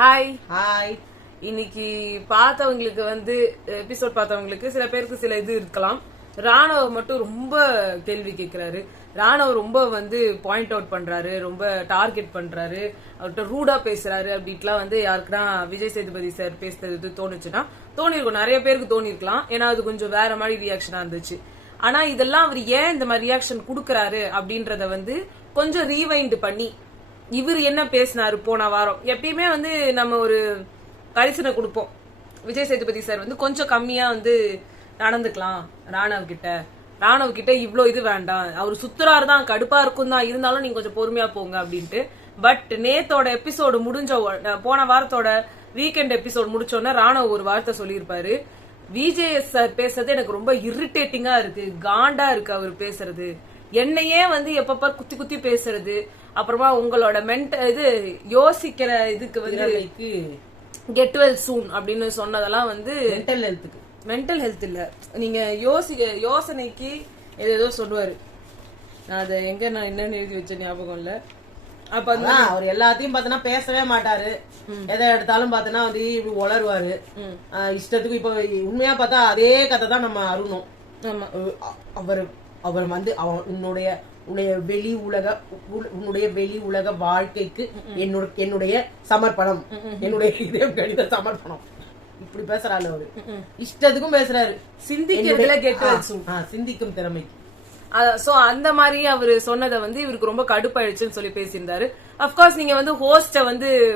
Hi hi. இன்னைக்கு பார்த்தவங்களுக்கு episode பார்த்தவங்களுக்கு சில பேருக்கு சில இது இருக்கலாம். ராணவ மட்டும் ரொம்ப கேள்வி கேட்கிறாரு. ராணவ ரொம்ப பாயிண்ட் அவுட் பண்றாரு, ரொம்ப டார்கெட் பண்றாரு, அவர்கிட்ட ரூடா பேசுறாரு அப்படின்ட்டுலாம் யாருக்குன்னா விஜய் சேதுபதி சார் பேசுறது தோணுச்சுன்னா தோணிருக்கும். நிறைய பேருக்கு தோணிருக்கலாம். ஏன்னா அது கொஞ்சம் வேற மாதிரி ரியாக்ஷனா இருந்துச்சு. ஆனா இதெல்லாம் அவர் ஏன் இந்த மாதிரி ரியாக்ஷன் கொடுக்கறாரு அப்படின்றத கொஞ்சம் ரீவைண்ட் பண்ணி இவர் என்ன பேசினாரு போன வாரம். எப்பயுமே நம்ம ஒரு கரிசனை கொடுப்போம். விஜய் சேதுபதி சார் கொஞ்சம் கம்மியா நடந்துக்கலாம் ராணவ் கிட்ட இவ்ளோ இது வேண்டாம், அவர் சுத்துறாரு தான், கடுப்பா இருக்கும் தான், இருந்தாலும் நீங்க கொஞ்சம் பொறுமையா போங்க அப்படின்ட்டு. பட் நேத்தோட எபிசோடு போன வாரத்தோட வீக்கெண்ட் எபிசோட் முடிச்சோன்னா ராணவ் ஒரு வார்த்தை சொல்லியிருப்பாரு. விஜய் சார் பேசுறது எனக்கு ரொம்ப இரிட்டேட்டிங்கா இருக்கு, காண்டா இருக்கு அவர் பேசுறது, என்னையே எப்பப்ப குத்தி குத்தி பேசுறது, அப்புறமா உங்களோட இது யோசிக்கிற இதுக்கு கெட் வெல் சூன் அப்படின்னு சொன்னதெல்லாம் மென்டல் ஹெல்த் இல்ல, நீங்க யோசனைக்கு ஏதோ சொல்லுவாரு. நான் அதை நான் என்னன்னு எழுதி வச்ச ஞாபகம் இல்ல. அப்ப அவர் எல்லாத்தையும் பாத்தீங்கன்னா பேசவே மாட்டாரு. எதை எடுத்தாலும் பாத்தீங்கன்னா இப்படி உளருவாரு இஷ்டத்துக்கு. இப்ப உண்மையா பார்த்தா அதே கதை தான் நம்ம அருணும். அவர் உன்னுடைய வெளி உலக வாழ்க்கைக்கு என்னுடைய சமர்ப்பணம், என்னுடைய இதயம் கணித சமர்ப்பணம், இப்படி பேசுறாரு. அவரு இஷ்டத்துக்கும் பேசுறாரு. சிந்திக்கும் திறமைக்கு. சோ அந்த மாதிரி அவரு சொன்னதை இவருக்கு ரொம்ப கடுப்பாயிடுச்சுன்னு சொல்லி பேசியிருந்தாரு. அப்கோர்ஸ் நீங்க ஹோஸ்ட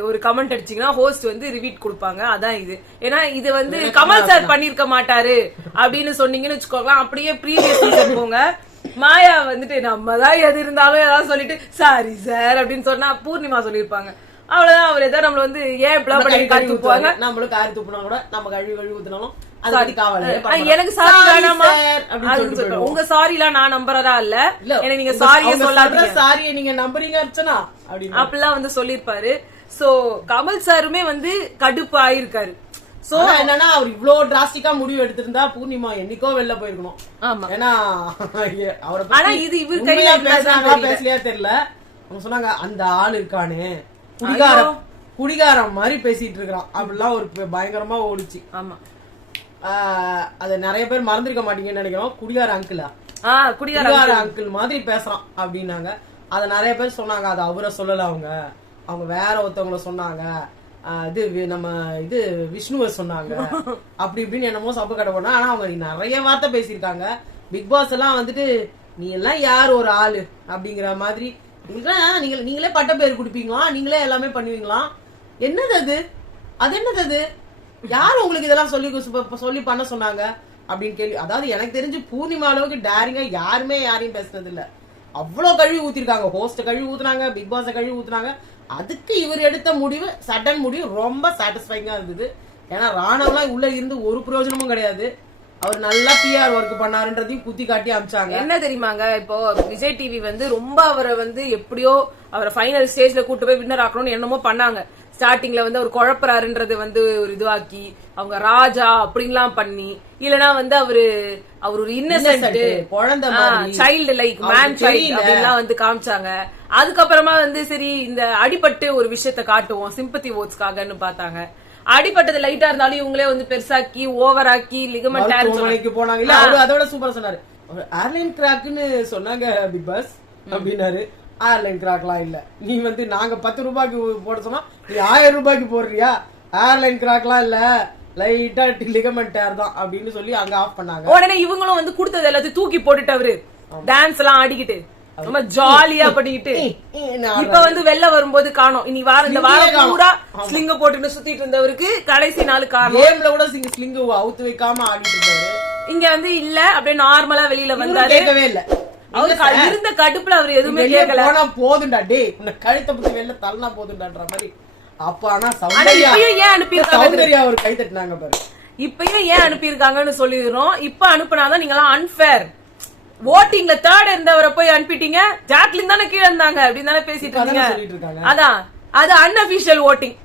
ஒரு கமெண்ட் அடிச்சீங்கன்னா ஹோஸ்ட் ரிவீட் கொடுப்பாங்க. அதான் இது. ஏன்னா இது கமல் சார் பண்ணிருக்க மாட்டாரு அப்படின்னு சொன்னீங்கன்னு வச்சுக்கோங்களேன். அப்படியே ப்ரீவியஸ் சீசன் போங்க. மாயா நம்ம தான் எது இருந்தாலும் ஏதாவது சொல்லிட்டு சாரி சார் அப்படின்னு சொன்னா பூர்ணிமா சொல்லிருப்பாங்க. அவ்வளவுதான். அவர் ஏதாவது நம்மள ஏன் இப்படி பண்ணி காரி துப்புவாங்க. நம்மளும் காரி துப்புனா கூட நம்ம கழுவி ஊத்தினாலும் எனக்கு சாரி வேணாமா உங்க சாரி எல்லாம் நான் நம்புறதா இல்ல. எனக்கு நீங்க சாரியே சொல்லாதீங்க, சாரியை நீங்க நம்புறீங்க அர்ச்சனா அப்படிலாம் சொல்லிருப்பாரு. சோ கமல் சாருமே கடுப்பு ஆயிருக்காரு. சோ என்னன்னா அவர் இவ்வளவு டிராஸ்டிக்கா முடிவு எடுத்திருந்தா பூர்ணிமா என்னைக்கோ வெளில போயிருக்கணும். ஆமா. ஏன்னா அவரை ஆனா இது இவர் கையில பேசலையா தெரியல. அவங்க சொன்னாங்க அந்த ஆள் இருக்கானே குடிகாரம் மாதிரி பேசிட்டு இருக்கான் அப்படிலாம் ஒரு பயங்கரமா ஓடிச்சு. ஆமா. அத நிறைய பேர் மறந்துருக்க மாட்டீங்கன்னு நினைக்கிறோம். குடிகார அங்கிள் மாதிரி பேசுறான் அப்படின்னாங்க. அத நிறைய பேர் சொன்னாங்க. அது அவரை சொல்லல, அவங்க வேற ஒருத்தவங்கள சொன்னாங்க. நம்ம விஷ்ணுவை சொன்னாங்க. அப்படி இப்படின்னு என்னமோ சப்பு கடை போனா. ஆனா அவங்க நிறைய வார்த்தை பேசியிருக்காங்க. பிக் பாஸ் எல்லாம் நீ எல்லாம் யார் ஒரு ஆளு அப்படிங்கிற மாதிரி நீங்களே பட்ட பேர் குடுப்பீங்களா, நீங்களே எல்லாமே பண்ணுவீங்களா, என்னது அது யாரு உங்களுக்கு இதெல்லாம் சொல்லி பண்ண சொன்னாங்க அப்படின்னு கேள்வி. அதாவது எனக்கு தெரிஞ்சு பூர்ணிமா அளவுக்கு டேரிங்கா யாருமே யாரையும் பேசுனது இல்ல. அவ்வளவு கழுவி ஊத்திருக்காங்க. ஹோஸ்ட கழுவி ஊத்துனாங்க, பிக் பாஸ கழுவி ஊத்துனாங்க. அதுக்கு இவர் எடுத்த முடிவு, சடன் முடிவு ரொம்ப சாட்டிஸ்ஃபைங்கா இருந்தது. ஏன்னா ராணவெல்லாம் உள்ள இருந்து ஒரு பிரயோஜனமும் கிடையாது. அவர் நல்லா பிஆர் ஒர்க் பண்ணாருன்றதையும் குத்தி காட்டி அமிச்சாங்க. என்ன தெரியுமாங்க, இப்போ விஜய் டிவி ரொம்ப அவரை எப்படியோ அவரை ஃபைனல் ஸ்டேஜ்ல கூட்டு போய் வின்னர் ஆக்கணும்னு என்னமோ பண்ணாங்க. ஸ்டார்டிங்ல அவர் குழப்பறாருன்றது ஒரு இதுவாக்கி அவங்க ராஜா அப்படின்லாம் பண்ணி, இல்லனா அவரு ஒரு இன்னசென்ட் குழந்தை சைல்டு லைக் மேன் சைல்டு அப்படின்லாம் காமிச்சாங்க. அதுக்கப்புறமா சரி இந்த அடிபட்டு ஒரு விஷயத்த காட்டுவோம் சிம்பத்தி ஓட்ஸ்க்காகன்னு பார்த்தாங்க. அடிப்பட்டது லைட்டா இருந்தாலும் இவங்களே பெருசாக்கி ஓவர் ஆக்கி லிகமெண்ட் போனாங்க. அதோட சூப்பரா சொன்னாரு. ஏர்லைன் கிராக்னு சொன்னாங்க பிக் பாஸ் அப்படின்னாரு. ஏர்லைன் கிராக்லாம் இல்ல, நீ நாங்க 10 ரூபாய்க்கு போட சொன்னா நீ 1000 ரூபாய்க்கு போடுறியா, ஏர்லைன் கிராக்லாம் இல்ல, லைட்டா லிகமெண்ட் டேர் தான் அப்படின்னு சொல்லி அங்க ஆஃப் பண்ணாங்க. உடனே இவங்களும் கொடுத்தது எல்லாத்தையும் தூக்கி போட்டுட்டு அவரு டான்ஸ் எல்லாம் ஆடிக்கிட்டு ரொம்ப ஜாலியா பண்ணிக்கிட்டு இப்ப வெளில வரும்போது காணோம். இனி இந்த வாரம் பூரா ஸ்லிங்க போட்டுட்டு சுத்திட்டு இருந்தவருக்கு கடைசி நாள் கேம்ல கூட ஸ்லிங்க அவுத்து வைக்காம ஆடிட்டு இருந்தாரு. இங்க இல்ல அப்படியே நார்மலா வெளியில வந்தாரு. கேட்கவே இல்ல. அவருக்கு இருந்த கடுப்புல அவர் எதுவுமே கேட்கல. போதுண்டா டே, உன்னை கழுத்தை பிடிச்சி வெளில தள்ளனா போதுண்டான்ற மாதிரி. அப்ப ஆனா ஏன் அனுப்பியிருக்காங்க அவர் கை தட்டினாங்க பாரு. இப்பயும் ஏன் அனுப்பியிருக்காங்கன்னு சொல்லிடுறோம். இப்ப அனுப்புனாதான் நீங்க எல்லாம் அன்ஃபேர். ஓட்டிங்ல தேர்ட் இருந்தவரை போய் அனுப்பிட்டீங்க. ஜாக்லின் தானே கீழே இருந்தாங்க அப்படின்னு தானே பேசிட்டு இருக்காங்க. அதான் அது அன்அபிஷியல் ஓட்டிங்.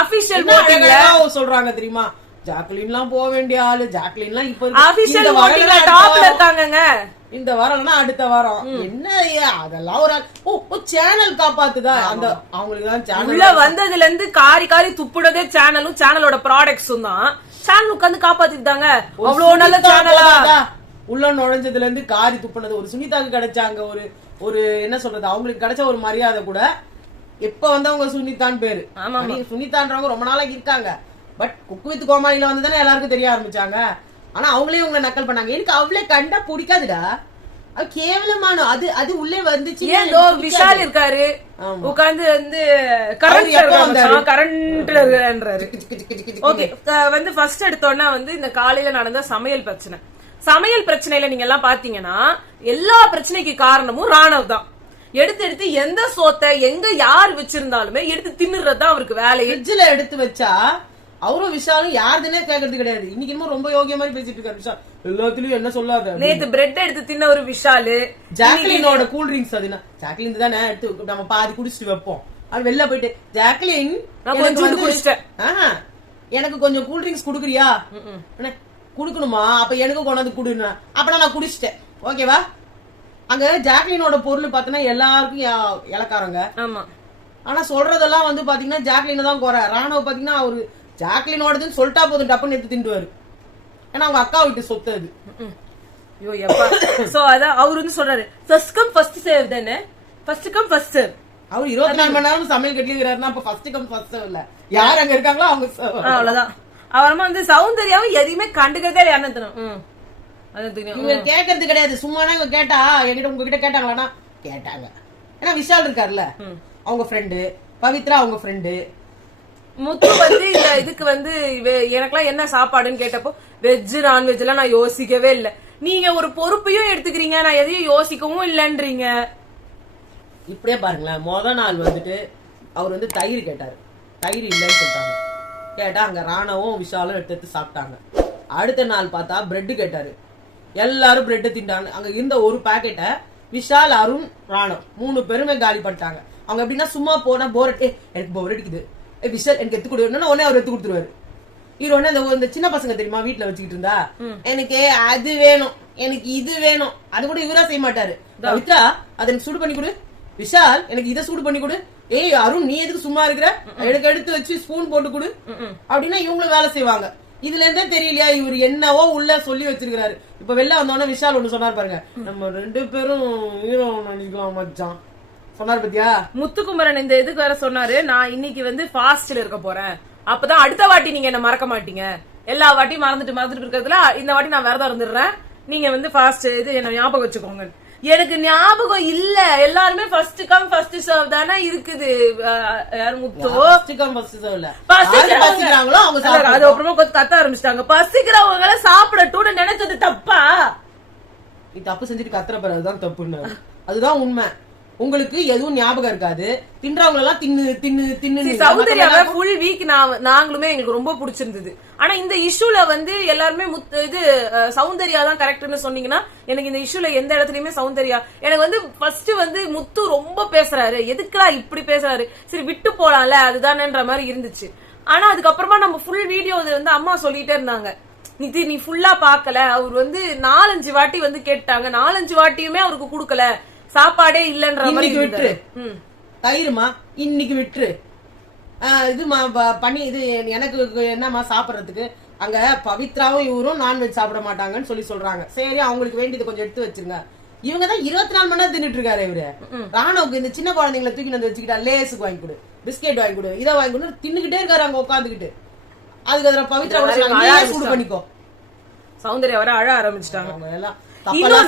அபிஷியல் ஓட்டிங்ல சொல்றாங்க தெரியுமா, ஜாக்லின்லாம் போக வேண்டிய ஆளு. ஜாக்லின்லாம் இப்ப ஆபீஷியல் ஓட்டிங்ல டாப்ல இருக்காங்கங்க. இந்த வாரம்னா அடுத்த வாரம் என்ன அதெல்லாம் ஒரு சேனல் காப்பாத்துதா. அந்த அவங்களுக்கு தான் சேனல் உள்ள வந்ததுல இருந்து காரி காரி துப்புடதே சேனலும் சேனலோட ப்ராடக்ட்ஸும் தான். சேனல் உட்காந்து காப்பாத்திட்டாங்க. அவ்வளவு நல்ல சேனலா உள்ள நுழைஞ்சதுல இருந்து காரி துப்புனது ஒரு சுனிதாக்கு கிடைச்சாங்க. ஒரு என்ன சொல்றது, அவங்களுக்கு கிடைச்ச ஒரு மரியாதை கூட எப்ப வந்தவங்க சுனிதான் பேரு. சுனிதான்றவங்க ரொம்ப நாளைக்கு இருக்காங்க. பட் குக் வித் கோமாளில வந்துதானே எல்லாருக்கும் தெரிய ஆரம்பிச்சாங்க. ஆனா அவங்களே உங்களை நக்கல் பண்ணாங்க. எனக்கு அவளே கண்டா பிடிக்காதுடா, அது கேவலமான. அது உள்ளே வந்துச்சு. ஏதோ விஷால் இருக்காரு உட்கார்ந்து வந்து கரண்ட்ன்றாரு. ஓகே, வந்து ஃபர்ஸ்ட் எடுத்தோன்னா வந்து இந்த காலையில நடந்த சமையல் பிரச்சனையில நீங்க எல்லாம் பாத்தீங்கன்னா எல்லா பிரச்சனைக்கு காரணமும் ராணவ் தான். எடுத்து எந்த சோத்தை எங்க யார் வச்சிருந்தாலுமே எடுத்து தின்னுறதுதான் அவருக்கு வேலை. ஃப்ரிட்ஜ்ல எடுத்து வச்சா அவரும் விஷாலும் யாருதுன்னே கேக்குறது கிடையாது. இன்னைக்கு இன்னும் ரொம்ப யோகிய மாதிரி பேசிட்டு இருக்காரு விஷால். எல்லாத்துலயும் என்ன சொல்லாத. நேத்து பிரெட் எடுத்து தின்ன ஒரு விஷாலு. ஜாக்லினோட கூல் ட்ரிங்க்ஸ் அதுனா ஜாக்லின் தானே எடுத்து நம்ம பாதி குடிச்சிட்டு வைப்போம். அது வெளில போயிட்டு ஜாக்லின் எனக்கு கொஞ்சம் கூல் ட்ரிங்க்ஸ் குடுக்குறியா? குடுக்கணுமா? அப்ப எனக்கும் கொண்டாந்து குடுனா. அப்ப நான் குடிச்சிட்டேன். ஓகேவா? அங்க ஜாக்லினோட பொருள் பாத்தீங்கன்னா எல்லாருக்கும் இலக்காரங்க. ஆமா. ஆனா சொல்றதெல்லாம் வந்து பாத்தீங்கன்னா ஜாக்லின் தான் குறை. ராணுவ பாத்தீங்கன்னா அவரு ஜாக்லினோடதுன்னு சொல்லிட்டா போதும் டப்புன்னு எடுத்து திண்டுவாரு. ஏன்னா அவங்க அக்கா வீட்டு சொத்து அது. சோ அதான் அவரு வந்து சொல்றாரு ஃபர்ஸ்ட் கம் ஃபர்ஸ்ட் சர்வ் தானே. First come first serve. அவர் 24 மணி நேரம் சமையல் கட்டிக்கிறாருன்னா அப்ப ஃபர்ஸ்ட் கம் ஃபர்ஸ்ட் சர்வ் இல்ல. யார் அங்க இருக்காங்களோ அவங்க சர்வ். அவ்வளவுதான். அவரமா வந்து சௌந்தர்யாவும் எதையுமே கண்டுக்கிறதே இல்ல. என்ன தெரியும் இவங்க கேட்கறது கிடையாது. சும்மானா இவங்க கேட்டா என்கிட்ட உங்ககிட்ட கேட்டாங்களான்னா கேட்டாங்க. ஏன்னா விஷால் இருக்காருல்ல அவங்க ஃப்ரெண்டு, பவித்ரா அவங்க ஃப்ரெண்டு. முத்து வந்து இந்த இதுக்கு வந்து எனக்கெல்லாம் என்ன சாப்பாடுன்னு கேட்டப்போ வெஜ் நான்வெஜ் எல்லாம் நான் யோசிக்கவே இல்லை. நீங்க ஒரு பொறுப்பையும் எடுத்துக்கிறீங்க, நான் எதையும் யோசிக்கவும் இல்லன்றீங்க. இப்படியே பாருங்களேன். நாள் வந்துட்டு அவர் வந்து தயிர் கேட்டாரு, தயிர் இல்லைன்னு சொல்லிட்டாங்க. கேட்டா அங்க ராணவும் விஷாலும் எடுத்து சாப்பிட்டாங்க. அடுத்த நாள் பார்த்தா பிரெட் கேட்டாரு, எல்லாரும் பிரெட் திண்டாங்க. அங்க இருந்த ஒரு பாக்கெட்டை விஷால், அருண், ராணவ் 3 பேருமே காலி பண்ணிட்டாங்க. அவங்க எப்படின்னா சும்மா போனா எனக்கு போர் அடிக்குது, விஷால் எனக்கு எடுத்து கொடுன்னா உடனே அவர் எடுத்து கொடுத்துருவாரு. இது உடனே இந்த சின்ன பசங்க தெரியுமா வீட்டுல வச்சுக்கிட்டு இருந்தா எனக்கு அது வேணும் எனக்கு இது வேணும், அது கூட இவரா செய்ய மாட்டாரு. பவித்ரா அதை எனக்கு சூடு பண்ணி கொடு, விஷால் எனக்கு இதை சூடு பண்ணி கொடு, ஏய் அருண் நீ எதுக்கு சும்மா இருக்கிற, எனக்கு எடுத்து வச்சு ஸ்பூன் போட்டு கொடு அப்படின்னா இவங்களும் வேலை செய்வாங்க. இதுல இருந்தே தெரியலையா இவர் என்னவோ உள்ள சொல்லி வச்சிருக்காரு. இப்ப வெளில வந்தோடனே விஷால் ஒண்ணு சொன்னார் பாருங்க, நம்ம 2 பேரும் ஹீரோ நினைக்கலாம் மச்சான் சொன்னார் பத்தியா. முத்துக்குமரன் இந்த இதுக்கு வேற சொன்னாரு, நான் இன்னைக்கு வந்து ஃபாஸ்ட்ல இருக்க போறேன், அப்பதான் அடுத்த வாட்டி நீங்க என்ன மறக்க மாட்டீங்க, எல்லா வாட்டியும் மறந்துட்டு இருக்கிறதுல இந்த வாட்டி நான் விரதம் இருந்துடுறேன், நீங்க வந்து ஃபாஸ்ட் இது என்ன ஞாபகம் வச்சுக்கோங்க. எனக்கு ஞாபகம் இல்ல, எல்லாருமே ஃபர்ஸ்ட் கம் ஃபர்ஸ்ட் சர்வ் தானே இருக்குது. முத்து ஃபர்ஸ்ட் கம் ஃபர்ஸ்ட் சர்வ்ல பசிக்கிறாங்களோ அவங்க சாப்பிடுறாங்க. அது அப்புறமா கொஞ்சம் கத்த ஆரம்பிச்சிட்டாங்க. பசிக்கிறவங்க சாப்பிடட்டும்னு நினைச்சது தப்பா? நீ தப்பு செஞ்சுட்டு கத்துற பாரு, அதுதான் தப்புன்னு. அதுதான் உண்மை. உங்களுக்கு எதுவும் ஞாபகம் இருக்காது, தின்றவங்க எல்லாம் தின்னு தின்னு தின்னு. சௌந்தர்யாவை ஃபுல் வீக் நாங்களுமே எங்களுக்கு ரொம்ப பிடிச்சிருந்தது. ஆனா இந்த இஷ்யூல வந்து எல்லாருமே இது சௌந்தர்யா தான் கரெக்ட்னு சொன்னீங்கன்னா எனக்கு இந்த இஷ்யூல எந்த இடத்துலயுமே சௌந்தர்யா எனக்கு வந்து ஃபர்ஸ்ட் வந்து முத்து ரொம்ப பேசுறாரு, எதுக்குடா இப்படி பேசுறாரு, சரி விட்டு போலாம்ல அதுதானேன்ற மாதிரி இருந்துச்சு. ஆனா அதுக்கப்புறமா நம்ம ஃபுல் வீடியோ வந்து அம்மா சொல்லிட்டே இருந்தாங்க, நீ ஃபுல்லா பாக்கல, அவர் வந்து 4-5 வாட்டி வந்து கேட்டாங்க, 4-5 வாட்டியுமே அவருக்கு குடுக்கல, சாப்பாடே இல்லன்ற மாதிரி விட்டுரு. தயிருமா இன்னைக்கு விட்டுரு, இது பண்ணி இது எனக்கு என்னமா சாப்பிடறதுக்கு. அங்க பவித்ராவும் இவரும் நான்வெஜ் சாப்பிட மாட்டாங்கன்னு சொல்றாங்க. சரி அவங்களுக்கு வேண்டியது கொஞ்சம் எடுத்து வச்சிருங்க. இவங்கதான் 24 மணி நேரம் தின்னுட்டு இருக்காரு இவரு. ராணுவுக்கு இந்த சின்ன குழந்தைங்களை தூக்கி வந்து வச்சுக்கிட்டா லேசுக்கு வாங்கி கொடு, பிஸ்கெட் வாங்கி கொடு, இதை வாங்கி கொடு தின்னுகிட்டே இருக்காரு அங்க உட்காந்துக்கிட்டு. அதுக்கு பவித்ரா சூடு பண்ணிக்கோ. சௌந்தர்யா வர அழ ஆரம்பிச்சிட்டாங்க. அவங்க எல்லாம்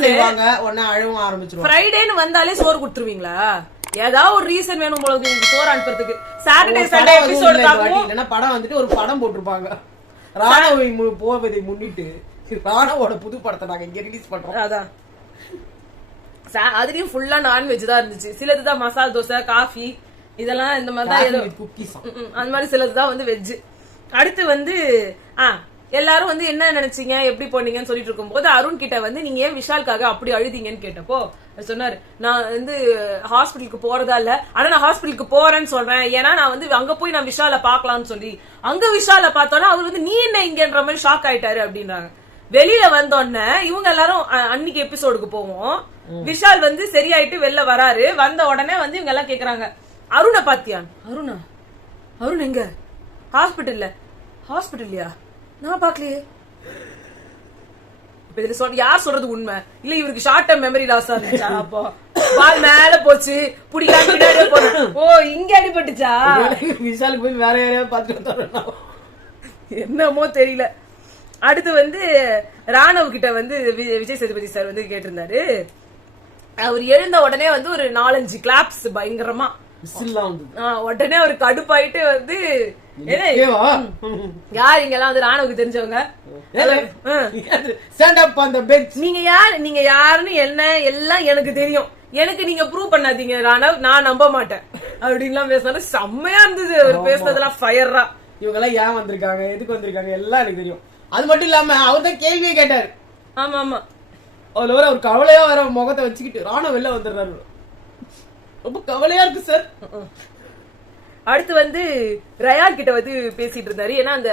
செய்வாங்க, உடனே அழவும் ஆரம்பிச்சிருவாங்க. ஃப்ரைடேன்னு வந்தாலே சோறு கொடுத்துருவீங்களா? ஏதாவது ஒரு ரீசன் வேணும் போல உங்களுக்கு சோறு அனுப்புறதுக்கு. சாட்டர்டே சண்டே எபிசோட் இல்லனா படம் வந்துட்டு ஒரு படம் போட்டுருப்பாங்க, ராணுவை போவதை முன்னிட்டு ராணுவோட புது படத்தை நாங்க இங்க ரிலீஸ் பண்றோம். அதான் அதுலயும் ஃபுல்லா நான்வெஜ் தான் இருந்துச்சு. சிலதுதான் மசால் தோசை, காஃபி, இதெல்லாம் இந்த மாதிரி தான் குக்கீஸ், அந்த மாதிரி சிலதுதான் வந்து வெஜ். அடுத்து வந்து எல்லாரும் வந்து என்ன நினைச்சீங்க எப்படி போனீங்கன்னு சொல்லிட்டு இருக்கும்போது அருண் கிட்ட வந்து நீங்க ஏன் விஷாலுக்காக அப்படி அழுதீங்கன்னு கேட்டப்போ சொன்னாரு, நான் வந்து ஹாஸ்பிட்டலுக்கு போறதா இல்ல, ஆனா நான் ஹாஸ்பிட்டலுக்கு போறேன்னு சொல்றேன். ஏன்னா நான் வந்து அங்க போய் நான் விஷால பாக்கலாம்னு சொல்லி அங்க விஷால பார்த்தோன்னா அவர் வந்து நீ என்ன இங்கன்ற மாதிரி ஷாக் ஆயிட்டாரு அப்படின்றாங்க. வெளியில வந்தோடனே இவங்க எல்லாரும் அன்னைக்கு எபிசோடுக்கு போவோம். விஷால் வந்து சரியாயிட்டு வெளில வராரு. வந்த உடனே வந்து இவங்க எல்லாம் கேக்குறாங்க, அருணை பாத்தியான்? அருணா? அருண் எங்க? ஹாஸ்பிட்டல்ல? ஹாஸ்பிட்டல்லையா? நான் பாக்கலையே. இப்ப இதுல யார் சொல்றது உண்மை? இல்ல இவருக்கு ஷார்ட் டர்ம் மெமரி லாஸ் ஆச்சு. அப்போ பால் மேல போச்சு, பிடிக்காம போன. ஓ இங்க அடிபட்டுச்சா? விஷாலுக்கு போய் வேற யாரையாவது பாத்துட்டு என்னமோ தெரியல. அடுத்து வந்து ராணவ் கிட்ட வந்து விஜய் சேதுபதி சார் வந்து கேட்டிருந்தாரு. அவர் எழுந்த உடனே வந்து ஒரு 4-5 கிளாப்ஸ் பயங்கரமா உடனே ஒரு கடுப்பாயிட்டு வந்து யார் இங்கெல்லாம் வந்து ராணுவுக்கு தெரிஞ்சவங்க நீங்க யாருன்னு என்ன எல்லாம் எனக்கு தெரியும், எனக்கு நீங்க ப்ரூவ் பண்ணாதீங்க ராணவ், நான் நம்ப மாட்டேன் அப்படின்லாம் பேசினாலும் செம்மையா இருந்தது. அவர் பேசுனதெல்லாம் ஃபயரா. இவங்க எல்லாம் ஏன் வந்திருக்காங்க, எதுக்கு வந்திருக்காங்க எல்லாம் எனக்கு தெரியும். அது மட்டும் இல்லாம அவர் தான் கேள்வியே கேட்டாரு. ஆமா ஆமா, அதுல வர ஒரு கவலையா வர முகத்தை வச்சுக்கிட்டு ராணுவ வெளில வந்துடுறாரு. ரொம்ப கவலையா இருக்கு சார். அடுத்து வந்து ரயான் கிட்ட வந்து பேசிட்டு இருந்தாரு. ஏன்னா அந்த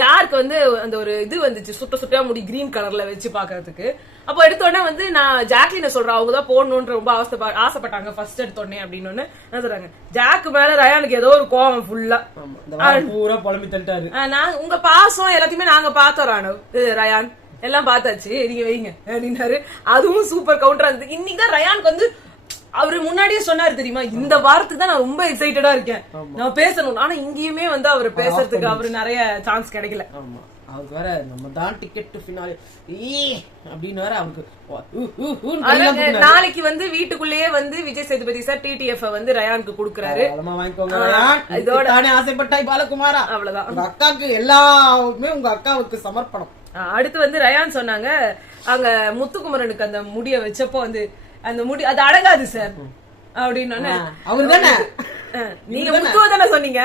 யாருக்கு வந்து அந்த ஒரு இது வந்துச்சு, சுட்ட சுட்டா முடி கிரீன் கலர்ல வச்சு பாக்குறதுக்கு. அப்போ எடுத்தோடனே வந்து நான் ஜாக்லின சொல்றேன், அவங்கதான் போடணும்ன்ற ரொம்ப ஆசைப்பட்டாங்க ஃபர்ஸ்ட் எடுத்தோடனே அப்படின்னு என்ன சொல்றாங்க. ஜாக்கு மேல ரயானுக்கு ஏதோ ஒரு கோவம் ஃபுல்லா பூரா புலம்பி தள்ளிட்டாரு. நான் உங்க பாசம் எல்லாத்தையுமே நாங்க பார்த்தோம் ராணவ், ரயான் எல்லாம் பார்த்தாச்சு, நீங்க வைங்க அப்படின்னாரு. அதுவும் சூப்பர் கவுண்டரா இருந்தது. இன்னைக்கு ரயானுக்கு வந்து அவரு முன்னாடியே சொன்னாரு தெரியுமா, இந்த வாரத்துக்கு தான் நான் ரொம்ப எக்ஸைட்டடா இருக்கேன், நான் பேசணும். ஆனா இங்கேயுமே வந்து அவர் பேசுறதுக்கு அவரு நிறைய சான்ஸ் கிடைக்கல. அவருக்கு வேற நம்ம தான் டிக்கெட் ஃபினாலே அப்படின்னு வேற அவருக்கு. நாளைக்கு வந்து வீட்டுக்குள்ளேயே வந்து விஜய் சேதுபதி சார் டிடிஎஃப் வந்து ரயானுக்கு கொடுக்கறாரு. இதோட ஆசைப்பட்டாய் பாலகுமாரா, அவ்வளவுதான். உங்க அக்காவுக்கு எல்லாமே உங்க அக்காவுக்கு சமர்ப்பணம். அடுத்து வந்து ரயான் சொன்னாங்க, அங்க முத்துக்குமரனுக்கு அந்த முடிய வச்சப்போ வந்து அந்த முடி அது அடங்காது சார் அப்படின்னு. அவரு தானே நீங்க முத்துவ தானே சொன்னீங்க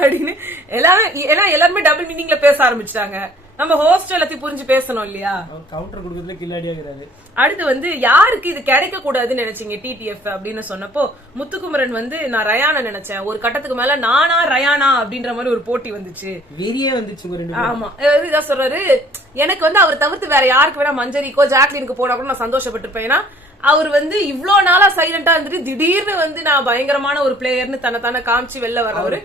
அப்படின்னு எல்லாருமே டபுள் மீனிங்ல பேச ஆரம்பிச்சிட்டாங்க. நம்ம ஹோஸ்ட் எல்லாத்தையும் புரிஞ்சு பேசணும் இல்லையா? கவுண்டர் கொடுக்கறதுல கில்லாடியாகிறாரு. அடுத்து வந்து யாருக்கு இது கிடைக்க கூடாதுன்னு நினைச்சீங்க டிடிஎஃப் அப்படின்னு சொன்னப்போ முத்துக்குமரன் வந்து நான் ரயானா நினைச்சேன். ஒரு கட்டத்துக்கு மேல நானா ரயானா அப்படின்ற மாதிரி ஒரு போட்டி வந்துச்சு, வெறியே வந்துச்சு. ஆமா, இதான் சொல்றாரு, எனக்கு வந்து அவர் தவிர்த்து வேற யாருக்கு வேணா மஞ்சரிக்கோ ஜாக்லினுக்கு போனா கூட நான் சந்தோஷப்பட்டிருப்பேன். ஏன்னா அவர் வந்து இவ்வளவு நாளா சைலண்டா இருந்துட்டு திடீர்னு வந்து நான் பயங்கரமான ஒரு பிளேயர்னு தன்னை காமிச்சு வெளில வர்றவரு.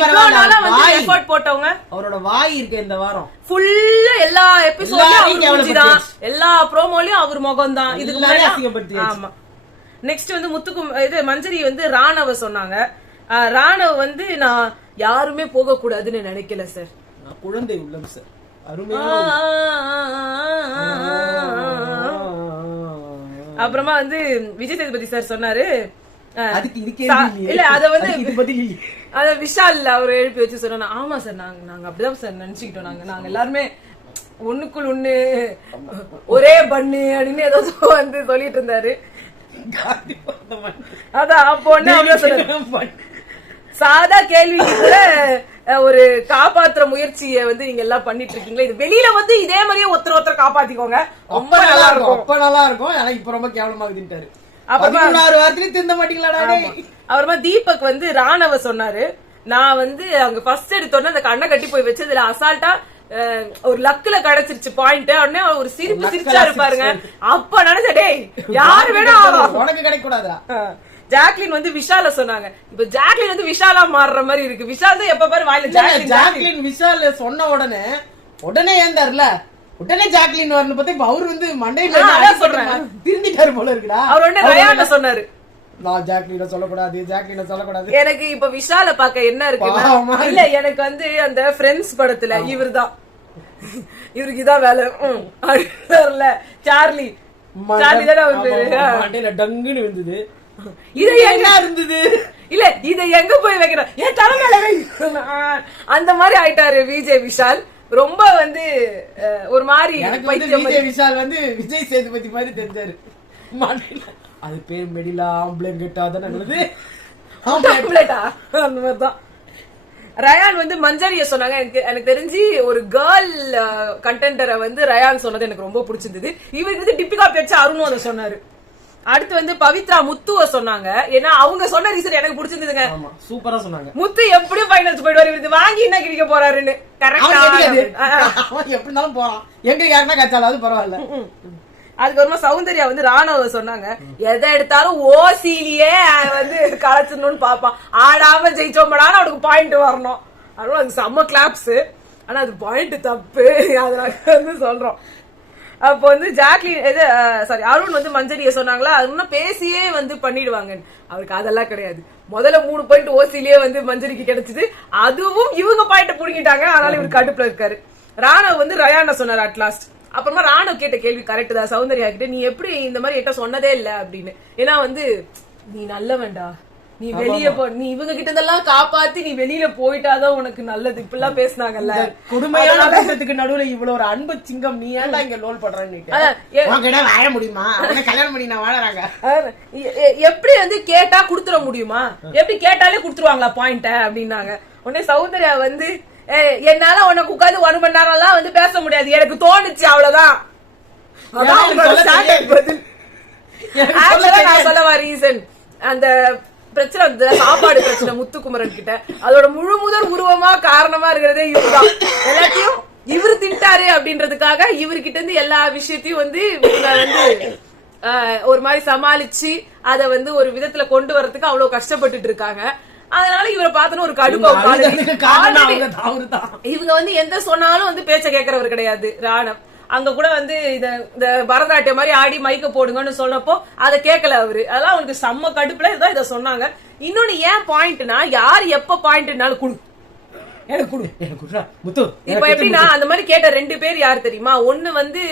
இவ்வளவு நாளா வந்து எஃபோர்ட் போட்டவங்க. அவரோட வாய் இருக்கு இந்த வாரம் ஃபுல்லா எல்லா எபிசோட்லயும் எல்லா ப்ரோமோலயும் அவர் முகம் தான். இதுக்கு முன்னாடி ஆமா. நெக்ஸ்ட் வந்து இது மஞ்சரி வந்து ராணவ சொன்னாங்க. ராணவ் வந்து நான் யாருமே போக கூடாதுன்னு நினைக்கல சார், குழந்தை உள்ளம் சார், அருமையா. அப்புறமா வந்து விஜய் சேதுபதி சார் சொன்னாரு, இல்ல அத வந்து அத விஷால் அவர் எழுப்பி வச்சு சொன்னா, ஆமா சார் நாங்க அப்படிதான் சார் நினைச்சுக்கிட்டோம், நாங்க எல்லாருமே ஒண்ணுக்குள் ஒண்ணு ஒரே பண்ணு அப்படின்னு ஏதோ வந்து சொல்லிட்டு இருந்தாரு. அதான் அப்போ சாதா கேள்விக்கு கூட ஒரு காப்பாத்துற முயற்சியை வந்து நீங்க எல்லாம் பண்ணிட்டு இருக்கீங்களா? இது வெளியில வந்து இதே மாதிரியே ஒருத்தர் காப்பாத்திக்கோங்க, ரொம்ப நல்லா இருக்கும். அப்ப நல்லா இருக்கும். ஆனா இப்ப ரொம்ப கேவலமாகுதுட்டாரு. அப்புறமா தீபக் வந்து ராணவ சொன்னாரு, நான் வந்து அங்க ஃபர்ஸ்ட் எடுத்தோன்னே அந்த கண்ணை கட்டி போய் வச்சதுல அசால்ட்டா ஒரு லக்குல கிடைச்சிருச்சு பாயிண்ட். உடனே ஒரு சிரிப்பு சிரிச்சா இருப்பாருங்க. அப்ப நினைச்ச டேய் யாரு வேணா உனக்கு கிடைக்க கூடாதா. ஜாக்லின் வந்து விஷால சொன்னாங்க. இப்ப ஜாக்லின் வந்து விஷாலா மாறுற மாதிரி இருக்கு. விஷால் தான் எப்ப பாரு வாயில ஜாக்லின் விஷால் சொன்ன உடனே ஏந்தாருல, உடனே ஜாக்லின் வரணும் பார்த்தா இப்ப அவரு வந்து மண்டையில திருந்திட்டாரு போல இருக்குடா. அவர் உடனே ரயான சொன்னாரு, நான் ஜாக்லின சொல்லக்கூடாது. எனக்கு இப்ப விஷால பாக்க என்ன இருக்கு இல்ல, எனக்கு வந்து அந்த ஃப்ரெண்ட்ஸ் படத்துல இவருதான், இவருக்கு இதான் வேலை சார்லி தானே டங்குன்னு இருந்தது. இது என்ன இருந்தது இல்ல, இத எங்க போய் வைக்கிறோம் ஏன் தலைமையில அந்த மாதிரி ஆயிட்டாரு விஜய் விஷால். ரொம்ப வந்து ஒரு மாதிரி விஜய் விஷால் வந்து விஜய் சேதுபதி மாதிரி தெரிஞ்சாரு. அது பேர் மெடிலா ஆம்புலன்ட் தானே, அந்த மாதிரிதான். ரயான் வந்து மஞ்சரிய சொன்னாங்க. எனக்கு தெரிஞ்சு ஒரு கேர்ள் கண்டெண்டரை வந்து ரயான் சொன்னது எனக்கு ரொம்ப பிடிச்சிருந்தது. இவருக்கு வந்து டிப்பிகா பேச்சு அருணும் அதை சொன்னாரு. அடுத்து வந்து பவித்ரா முத்துவ சொன்னாங்க. ஏன்னா அவங்க சொன்ன ரீசன் எனக்கு பிடிச்சிருந்ததுங்க. சூப்பரா சொன்னாங்க. முத்து எப்படியும் ஃபைனல்ஸ் போயிடுவாரு, இவருக்கு வாங்கி என்ன கிடைக்க போறாருன்னு. கரெக்டா எப்படி இருந்தாலும் போறான், எங்க யாருன்னா கச்சாலாவது பரவாயில்ல. அதுக்கப்புறமா சௌந்தர்யா வந்து ராணவ சொன்னாங்க, எதை எடுத்தாலும் ஓசிலியே வந்து கலைச்சிடணும்னு பாப்பான், ஆடாம ஜெயிச்சோம்டான்னு அவனுக்கு பாயிண்ட் வரணும். அதனால அது செம்ம கிளாப்ஸ். ஆனா அது பாயிண்ட் தப்பு, அதனால வந்து சொல்றோம். அப்போ வந்து ஜாக்லின் சாரி அருண் வந்து மஞ்சரிய சொன்னாங்களா, அது பேசியே வந்து பண்ணிடுவாங்க. அவருக்கு அதெல்லாம் கிடையாது. முதல்ல 3 பாயிண்ட் ஓசிலேயே வந்து மஞ்சரிக்கு கிடைச்சது, அதுவும் இவங்க பாயிண்ட் புடிங்கிட்டாங்க. அதனால இவருக்கு கடுப்புல இருக்காரு. ராணவ் வந்து ரயானா சொன்னாரு அட்லாஸ்ட். அப்புறமா ராணவ் கேட்ட கேள்வி கரெக்ட் தான் சௌந்தர்யா கிட்ட, நீ எப்படி இந்த மாதிரி எட்ட சொன்னதே இல்ல அப்படின்னு. ஏன்னா வந்து நீ நல்ல வேண்டா, நீ வெளியே போ, நீ இவங்க கிட்ட இதெல்லாம் காப்பாத்தி நீ வெளியில போயிட்டாதான் உனக்கு நல்லது. இப்பெல்லாம் பேசினாங்கல்ல, கொடுமையான கூட்டத்துக்கு நடுவுல இவ்வளவு ஒரு அன்பு சிங்கம், நீ ஏன்டா இங்க லோல் பண்றேன்னு வாழ முடியுமா? கல்யாணம் பண்ணி நான் வாழறாங்க. எப்படி வந்து கேட்டா குடுத்துட முடியுமா? எப்படி கேட்டாலே குடுத்துருவாங்களா பாயிண்ட அப்படின்னாங்க. உடனே சௌந்தர்யா வந்து என்னால உனக்கு உட்காந்து 1 மணி நேரம் எல்லாம் வந்து பேச முடியாது, எனக்கு தோணுச்சு, அவ்வளவுதான். நான் சொல்ல ரீசன் அந்த பிரச்சனை, சாப்பாடு பிரச்சனை முத்துக்குமரன் கிட்ட, அதோட முழுமுதல் உருவமா காரணமா இருக்கிறதே இவருதான். எல்லாத்தையும் இவரு திட்டாரு அப்படின்றதுக்காக இவர்கிட்ட இருந்து எல்லா விஷயத்தையும் வந்து ஒரு மாதிரி சமாளிச்சு அத வந்து ஒரு விதத்துல கொண்டு வரதுக்கு அவ்வளவு கஷ்டப்பட்டுட்டு இருக்காங்க. அதனால இவரை பார்த்தோன்னு ஒரு கடுப்பு. இவங்க வந்து எந்த சொன்னாலும் வந்து பேச்ச கேட்கறவர் கிடையாது ராணவ். அங்க கூட வந்து இந்த பரதநாட்டியம் மாதிரி ஆடி மைக்க போடுங்கன்னு சொன்னப்போ அதை கேட்கல அவரு. அதெல்லாம் அவனுக்கு செம்ம கடுப்புல இதான் இதை சொன்னாங்க. இன்னொன்னு ஏன் பாயிண்ட்னா, யாரு எப்ப பாயிண்ட்னாலும் குடு, எனக்கு குடு, முத்து. இப்ப எப்படின்னா அந்த மாதிரி கேட்ட 2 பேர் யாரு தெரியுமா? ஒண்ணு வந்து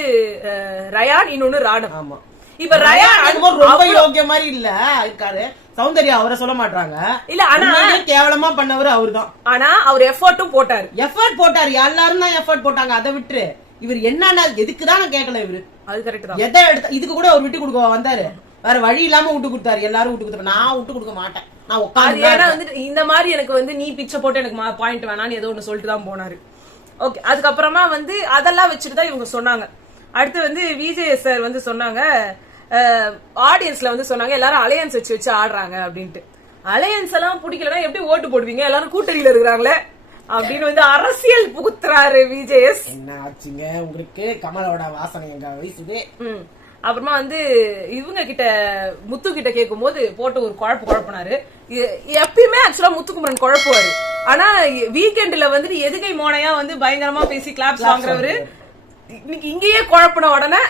ரயான், இன்னொன்னு ராணவ். இப்ப ரயான் ரொம்ப யோக்கிய மாதிரி இல்ல இருக்காரு. சௌந்தர்யா அவரை சொல்ல மாட்டாங்க இல்ல, ஆனா கேவலமா பண்ணவர் அவருதான். ஆனா அவர் எஃபர்ட்டும் போட்டாரு. எல்லாரும் தான் எஃபர்ட் போட்டாங்க. அதை விட்டு இவர் என்னன்னா எதுக்குதான் நான் கேட்கல. இவரு அது கரெக்ட் தான். எதை எடுத்த இதுக்கு கூட அவர் விட்டு கொடுக்க வந்தாரு, வேற வழி இல்லாம விட்டு கொடுத்தாரு. எல்லாரும் விட்டு கொடுத்தாரு, நான் விட்டு கொடுக்க மாட்டேன், நான் உட்காந்து. ஏன்னா வந்து இந்த மாதிரி எனக்கு வந்து நீ பிச்சை போட்டு எனக்கு பாயிண்ட் வேணான்னு ஏதோ ஒண்ணு சொல்லிட்டு தான் போனாரு. ஓகே, அதுக்கப்புறமா வந்து அதெல்லாம் வச்சுட்டு தான் இவங்க சொன்னாங்க. அடுத்து வந்து விஜய் சார் வந்து சொன்னாங்க, ஆடியன்ஸ்ல வந்து சொன்னாங்க எல்லாரும் அலையன்ஸ் வச்சு ஆடுறாங்க அப்படின்ட்டு. அலையன்ஸ் எல்லாம் பிடிக்கலன்னா எப்படி ஓட்டு போடுவீங்க, எல்லாரும் கூட்டணியில இருக்கிறாங்களே அப்படின்னு வந்து அரசியல் புகுத்துறாரு விஜேஎஸ். என்ன ஆச்சுங்க உங்களுக்கு? கமலோட வாசனை எங்க வயசுது. அப்புறமா வந்து இவங்க கிட்ட முத்து கிட்ட கேட்கும் போது போட்டு ஒரு குழப்பினாரு. எப்பயுமே ஆக்சுவலா முத்துக்குமரன் குழப்புவாரு. ஆனா வீக்கெண்ட்ல வந்து எதுகை மோனையா வந்து பயங்கரமா பேசி கிளாப்ஸ் வாங்குறவரு இங்கேயே குழப்பின உடனே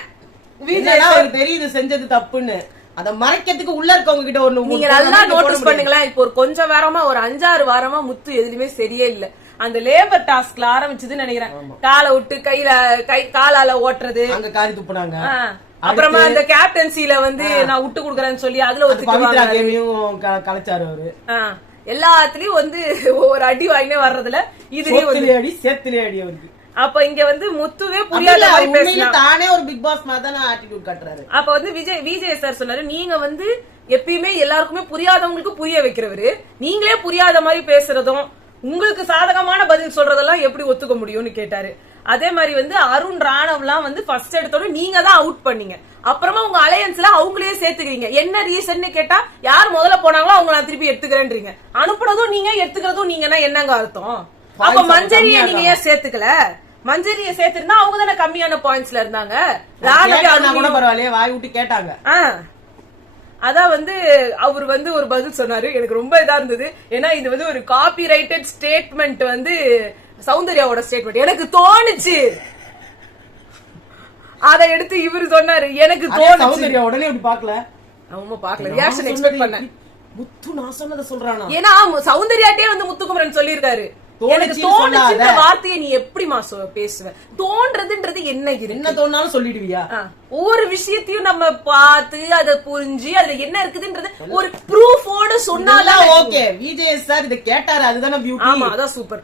விஜய் தெரியுது செஞ்சது தப்புன்னு. அத மறைக்கிறதுக்கு உள்ள இருக்கவங்க கிட்ட ஒண்ணு நீங்க நல்லா நோட்டீஸ் பண்ணுங்களேன். இப்போ ஒரு கொஞ்சம் வாரமா, ஒரு 5-6 வாரமா முத்து எதுலயுமே சரியே இல்ல. அந்த லேபர் டாஸ்க்ல ஆரம்பிச்சதுன்னு நினைக்கிறேன். காலை விட்டு காலால ஓட்டுறது, அங்க காரி துப்புனாங்க. அப்புறமா அந்த கேப்டன்சில வந்து நான் விட்டு குடுக்கறேன்னு சொல்லி அதுல ஒரு கலைச்சாரு அவரு. எல்லாத்துலயும் வந்து ஒரு அடி வாங்கினே வர்றதுல இதுலயும் அடி சேர்த்துலயே அடி அவருக்கு. அப்ப இங்க வந்து முத்துவே புரியாத மாதிரி பேசினா தானே ஒரு பிக் பாஸ் மாதிரி தான் ஆட்டிட்யூட் காட்டுறாரு. அப்ப வந்து விஜய் சார் சொன்னாரு, நீங்க வந்து எப்பயுமே எல்லாருக்குமே புரியாதவங்களுக்கு புரிய வைக்கிறவரு, நீங்களே புரியாத மாதிரி பேசுறதும் உங்களுக்கு சாதகமான பதில் சொல்றதெல்லாம் எப்படி ஒத்துக்க முடியும்னு கேட்டாரு. அதே மாதிரி வந்து அருண் ராணவ்லாம் வந்து ஃபர்ஸ்ட் எடுத்தோட நீங்க தான் அவுட் பண்ணீங்க, அப்புறமா உங்க அலையன்ஸ்ல அவங்களே சேர்த்துக்கிறீங்க. என்ன ரீசன் கேட்டா, யார் முதல்ல போனாங்களோ அவங்க நான் திருப்பி எடுத்துக்கிறேன்றீங்க. அனுப்புறதும் நீங்க எடுத்துக்கிறதும் நீங்கன்னா என்னங்க அர்த்தம்? அப்ப மஞ்சரிய நீங்க ஏன் சேர்த்துக்கல? மஞ்சரிய சேர்த்திருந்தா அவங்க தானே கம்மியான பாயிண்ட்ஸ்ல இருந்தாங்க. பரவாயில்லையே வாய் விட்டு கேட்டாங்க. அதான் வந்து அவர் வந்து ஒரு பதில் சொன்னாரு, எனக்கு ரொம்ப இதா இருந்தது. ஏன்னா இது வந்து ஒரு காப்பி ரைட்டட் ஸ்டேட்மெண்ட், வந்து சௌந்தர்யாவோட ஸ்டேட்மெண்ட் எனக்கு தோணுச்சு. அதை எடுத்து இவரு சொன்னாரு, எனக்கு தோணுச்சு. உடனே அப்படி பாக்கல, அவங்க பாக்கல, ரியாக்ஷன் எக்ஸ்பெக்ட் பண்ண. முத்து நான் சொன்னதை சொல்றானா? ஏன்னா சௌந்தர்யாட்டே வந்து முத்துக்குமரன் சொல்லியிருக்காரு, எனக்கு தோணுச்சுன்ற வார்த்தையை நீ எப்படிமா பேசுவ? தோன்றதுன்றது என்ன தோணாலும் சொல்லிடுவியா? ஒவ்வொரு விஷயத்தையும் நம்ம பார்த்து அதை புரிஞ்சு அதுல என்ன இருக்குதுன்றது ஒரு ப்ரூஃபோட சொன்னாதான் ஓகே. விஜய் சார் இத கேட்டாரு, அதுதானே பியூட்டி. ஆமா, அதான் சூப்பர்.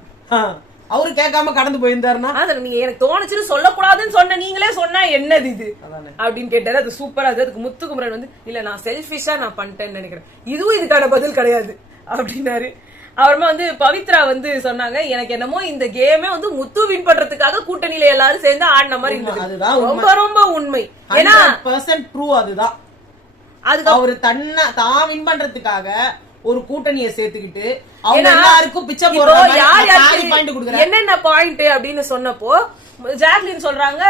அவரு கேட்காம கடந்து போயிருந்தாருன்னா அதுல நீங்க எனக்கு தோணுச்சுன்னு சொல்லக்கூடாதுன்னு சொன்ன, நீங்களே சொன்னா என்னது இது அப்படின்னு கேட்டாரு. அது சூப்பரா. அதுக்கு முத்துக்குமரன் வந்து இல்ல நான் செல்ஃபிஷா நான் பண்ணிட்டேன்னு நினைக்கிறேன், இதுவும் இதுக்கான பதில் கிடையாது அப்படின்னாரு. அப்புறமா வந்து பவித்ரா வந்து சொன்னாங்க, எனக்கு என்னமோ இந்த கேமே வந்து முத்து வின் பண்றதுக்காக கூட்டணியில எல்லாரும் சேர்ந்து ஆடின மாதிரி இருந்தது. ரொம்ப ரொம்ப உண்மை. ஏன்னா ட்ரூ. அதுதான் அதுக்கு அவரு தான் வின் பண்றதுக்காக ஒரு கூட்டணியை சேர்த்துக்கிட்டு அவங்க எல்லாருக்கும் பிச்சை போடுறாங்க. என்னென்ன பாயிண்ட் அப்படின்னு சொன்னப்போ ஜாக்லின் சொல்றாங்க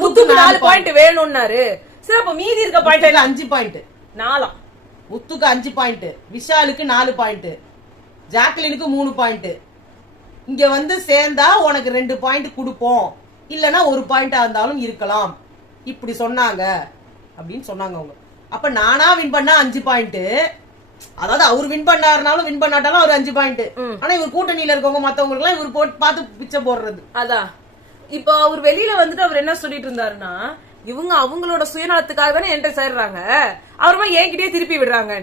முத்துக்கு 4 பாயிண்ட் வேணும்னாரு. சரி, அப்ப மீதி இருக்க பாயிண்ட் 5 பாயிண்ட். 4 முத்துக்கு 5 பாயிண்ட், விஷாலுக்கு 4 பாயிண்ட், ஜாக்லினுக்கு 3 பாயிண்ட். இங்க வந்து சேர்ந்தா உனக்கு 2 பாயிண்ட் கொடுப்போம், இல்லனா 1 பாயிண்டா இருந்தாலும் இருக்கலாம், இப்படி சொன்னாங்க அப்படின்னு சொன்னாங்க அவங்க. அப்ப நானா வின் பண்ணா 5 பாயிண்ட், அதாவது அவர் வின் பண்ணாருனாலும் வின் பண்ணாட்டாலும் அவர் 5 பாயிண்ட். ஆனா இவர் கூட்டணியில இருக்கவங்க மத்தவங்களுக்கு எல்லாம் இவர் போட்டு பார்த்து பிச்சை போடுறது. அதான் இப்போ அவர் வெளியில வந்துட்டு அவர் என்ன சொல்லிட்டு இருந்தாருன்னா, இவங்க அவங்களோட சுயநலத்துக்காக தானே என்டர் செய்யறாங்க, அப்புறமா என்கிட்டயே திருப்பி விடுறாங்க.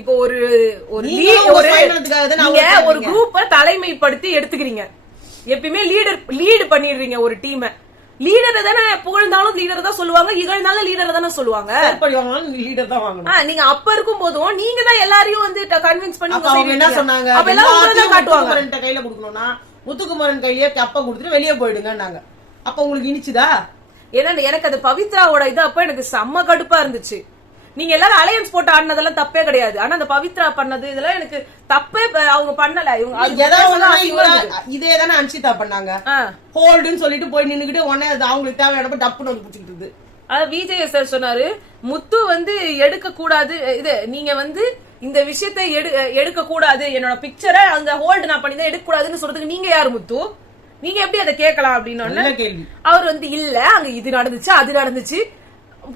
இப்போ ஒரு குரூப்ப தலைமைப்படுத்தி எடுத்துக்கிறீங்க, எப்பயுமே லீடு பண்ணிடுறீங்க ஒரு டீமை. லீடரை தானே புகழ்ந்தாலும் லீடர் தான் சொல்லுவாங்க, இகழ்ந்தாலும் லீடர் தானே சொல்லுவாங்க. நீங்க அப்ப இருக்கும் போதும் நீங்க தான் எல்லாரையும் வந்து கன்வின்ஸ் பண்ணி என்ன சொன்னாங்க, அப்ப எல்லாரும் காட்டுவாங்க. கையில கொடுக்கணும்னா முத்துக்குமரன் கையிலே கப்ப கொடுத்துட்டு வெளியே போயிடுங்க. அப்ப உங்களுக்கு இனிச்சுதா? ஏன்னா எனக்கு அது பவித்ராவோட இது அப்ப எனக்கு செம்ம கடுப்பா இருந்துச்சு. நீங்க எல்லாரும் அலையன்ஸ் போட்டு ஆடினதெல்லாம் தப்பே கிடையாது, ஆனா அந்த பவித்ரா பண்ணது இதெல்லாம் எனக்கு தப்பே அவங்க பண்ணல. இதேதானே அன்ஷிதா பண்ணாங்க, ஹோல்டுன்னு சொல்லிட்டு போய் நின்னுக்கிட்டு உடனே அவங்களுக்கு தேவையான டப்புன்னு வந்து பிடிச்சிக்கிட்டு. அதான் விஜய் சார் சொன்னாரு, முத்து வந்து எடுக்க கூடாது, இது நீங்க வந்து இந்த விஷயத்தை எடுக்க கூடாது, என்னோட பிக்சரை அந்த ஹோல்டு நான் பண்ணி தான் எடுக்க கூடாதுன்னு சொல்றதுக்கு நீங்க யாரு முத்து, நீங்க எப்படி அதை கேட்கலாம் அப்படின்னு அவர் வந்து இல்ல அங்க இது நடந்துச்சு அது நடந்துச்சு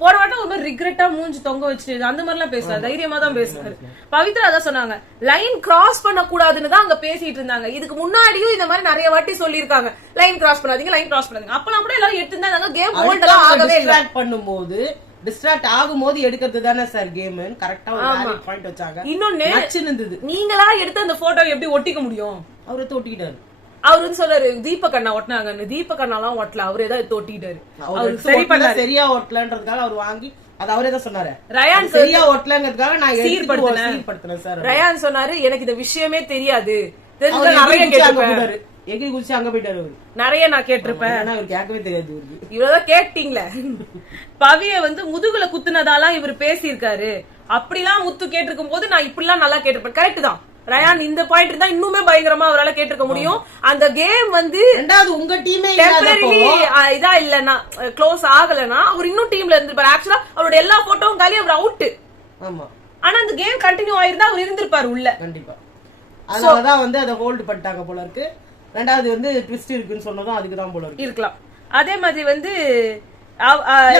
போன வாட்டம் ஒரு மாதிரி ரிக்ரெட்டா மூஞ்சி தொங்க வச்சுட்டு அந்த மாதிரி எல்லாம் பேசுறாரு, தைரியமா தான் பேசுறாரு. பவித்ரா அதான் சொன்னாங்க, லைன் கிராஸ் பண்ண கூடாதுன்னு தான் அங்க பேசிட்டு இருந்தாங்க. இதுக்கு முன்னாடியும் இந்த மாதிரி நிறைய வாட்டி சொல்லிருக்காங்க, லைன் கிராஸ் பண்ணாதீங்க லைன் கிராஸ் பண்ணாதீங்க. அப்பெல்லாம் கூட எல்லாரும் எடுத்து இருந்தாங்க, கேம் ஹோல்ட் எல்லாம் ஆகவே இல்ல. பண்ணும்போது டிஸ்ட்ராக்ட் ஆகும்போது எடுக்கிறது தானே சார் கேம், கரெக்டா ஒரு பாயிண்ட் வச்சாங்க. இன்னொன்னு நீங்களா எடுத்து அந்த போட்டோ எப்படி ஒட்டிக்க முடியும், அவரை தோட்டிக்கிட்டாரு. அவர் வந்து சொல்றாரு தீபக் அண்ணா ஒட்டினாங்க, தீபக் அண்ணாலாம் ஒட்டல, அவரே தான் தோட்டிட்டாரு. அவருக்கு சரி பண்ண சரியா ஒட்டலன்றதுக்காக அவர் வாங்கி அது அவரே தான் சொன்னாரு. ரயான் சரியா ஒட்டலங்கிறதுக்காக நான் சீர்படுத்தினேன் சார். ரயான் சொன்னாரு எனக்கு இந்த விஷயமே தெரியாது, தெரிஞ்சா நிறைய கேட்டிருப்பாரு, எகிரி குதிச்சு அங்க போயிட்டாரு. நிறைய நான் கேட்டிருப்பேன், இவருக்கு கேட்கவே தெரியாது. இவ்வளவுதான் கேட்டீங்களே. பவிய வந்து முதுகுல குத்துனதாலாம் இவர் பேசியிருக்காரு, அப்படிலாம் முத்து கேட்டிருக்கும் போது நான் இப்படிலாம் நல்லா கேட்டிருப்பேன். கரெக்ட் தான் ரயான், இந்த பாயிண்ட் இருந்தா இன்னுமே பயங்கரமா அவரால் கேட்டிருக்க முடியும். அந்த கேம் வந்து உங்க டீமே இதா இல்லன்னா க்ளோஸ் ஆகலன்னா அவர் இன்னும் டீம்ல இருந்திருப்பாரு. ஆக்சுவலா அவரோட எல்லா போட்டோவும் காலி அவர் அவுட். ஆனா அந்த கேம் கண்டினியூ ஆயிருந்தா அவர் இருந்திருப்பாரு உள்ள கண்டிப்பா. அதனாலதான் வந்து அதை ஹோல்டு பண்ணிட்டாங்க போல இருக்கு. ரெண்டாவது வந்து ட்விஸ்ட் இருக்குன்னு சொன்னதும் அதுக்குதான் போல இருக்கு. இருக்கலாம். அதே மாதிரி வந்து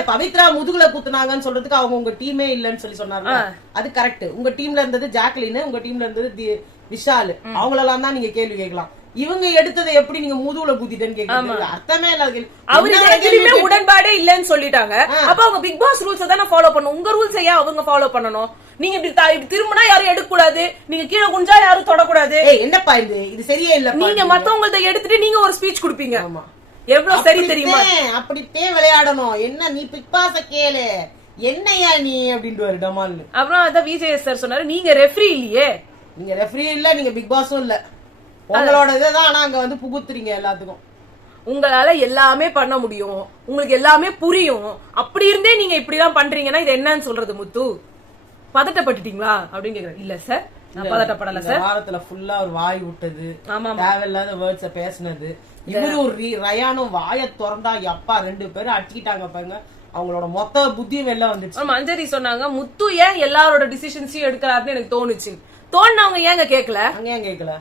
பவித்ரா முதுகுல குத்துனாங்கன்னு சொல்றதுக்கு அவங்க உங்க டீமே இல்லன்னு சொல்லி சொன்னாங்க, அது கரெக்ட். உங்க டீம்ல இருந்தது ஜாக்லின், உங்க டீம்ல இருந்தது விஷால், அவங்களெல்லாம் தான் நீங்க கேள்வி கேட்கலாம். இவங்க எடுத்ததை எப்படி நீங்க முதுகுல குத்திட்டேன்னு கேட்கறது அர்த்தமே இல்லாத. அவரு உடன்பாடே இல்லன்னு சொல்லிட்டாங்க. அப்ப அவங்க பிக் பாஸ் ரூல்ஸ் தானே ஃபாலோ பண்ணணும், உங்க ரூல்ஸ் ஏன் அவங்க ஃபாலோ பண்ணணும்? நீங்க இப்படி திரும்பினா யாரும் எடுக்க கூடாது, நீங்க கீழே குஞ்சா யாரும் தொடக்கூடாது. என்னப்பா இது சரியே இல்ல. நீங்க மத்தவங்கள்ட்ட எடுத்துட்டு நீங்க ஒரு ஸ்பீச் கொடுப்பீங்க, எவ்வளவு சரி தெரியுமா? அப்படித்தே விளையாடணும். என்ன நீ பிக் பாஸ கேளு, என்னையா நீ அப்படின்ட்டு டமால். அப்புறம் அதான் விஜய் சார் சொன்னாரு, நீங்க ரெஃப்ரி இல்லையே, நீங்க ரெஃப்ரி இல்ல, நீங்க பிக் பாஸும் இல்ல, உங்களோட இதுதான். ஆனா அங்க வந்து புகுத்துறீங்க எல்லாத்துக்கும். உங்களால எல்லாமே பண்ண முடியும், உங்களுக்கு எல்லாமே புரியும், அப்படி இருந்தே நீங்க இப்படி எல்லாம் பண்றீங்கன்னா இது என்னன்னு சொல்றது? முத்து பதட்டப்பட்டுட்டீங்களா அப்படின்னு கேக்குறேன். இல்ல சார் நான் பதட்டப்படல சார். வாரத்துல ஃபுல்லா ஒரு வாய் விட்டது, தேவையில்லாத வேர்ட்ஸ பேசினது, இவரும் ரயானும் வாய திறந்தா எப்பா 2 பேரும் அடிச்சுக்கிட்டாங்க பாருங்க. அவங்களோட மொத்த புத்தியும் வெளில வந்துச்சு. மஞ்சரி சொன்னாங்க, முத்து ஏன் எல்லாரோட டிசிஷன்ஸையும் எடுக்கிறாருன்னு எனக்கு தோணுச்சு. தோணுனவங்க ஏங்க கேட்கல? அங்க ஏன் கேட்கல?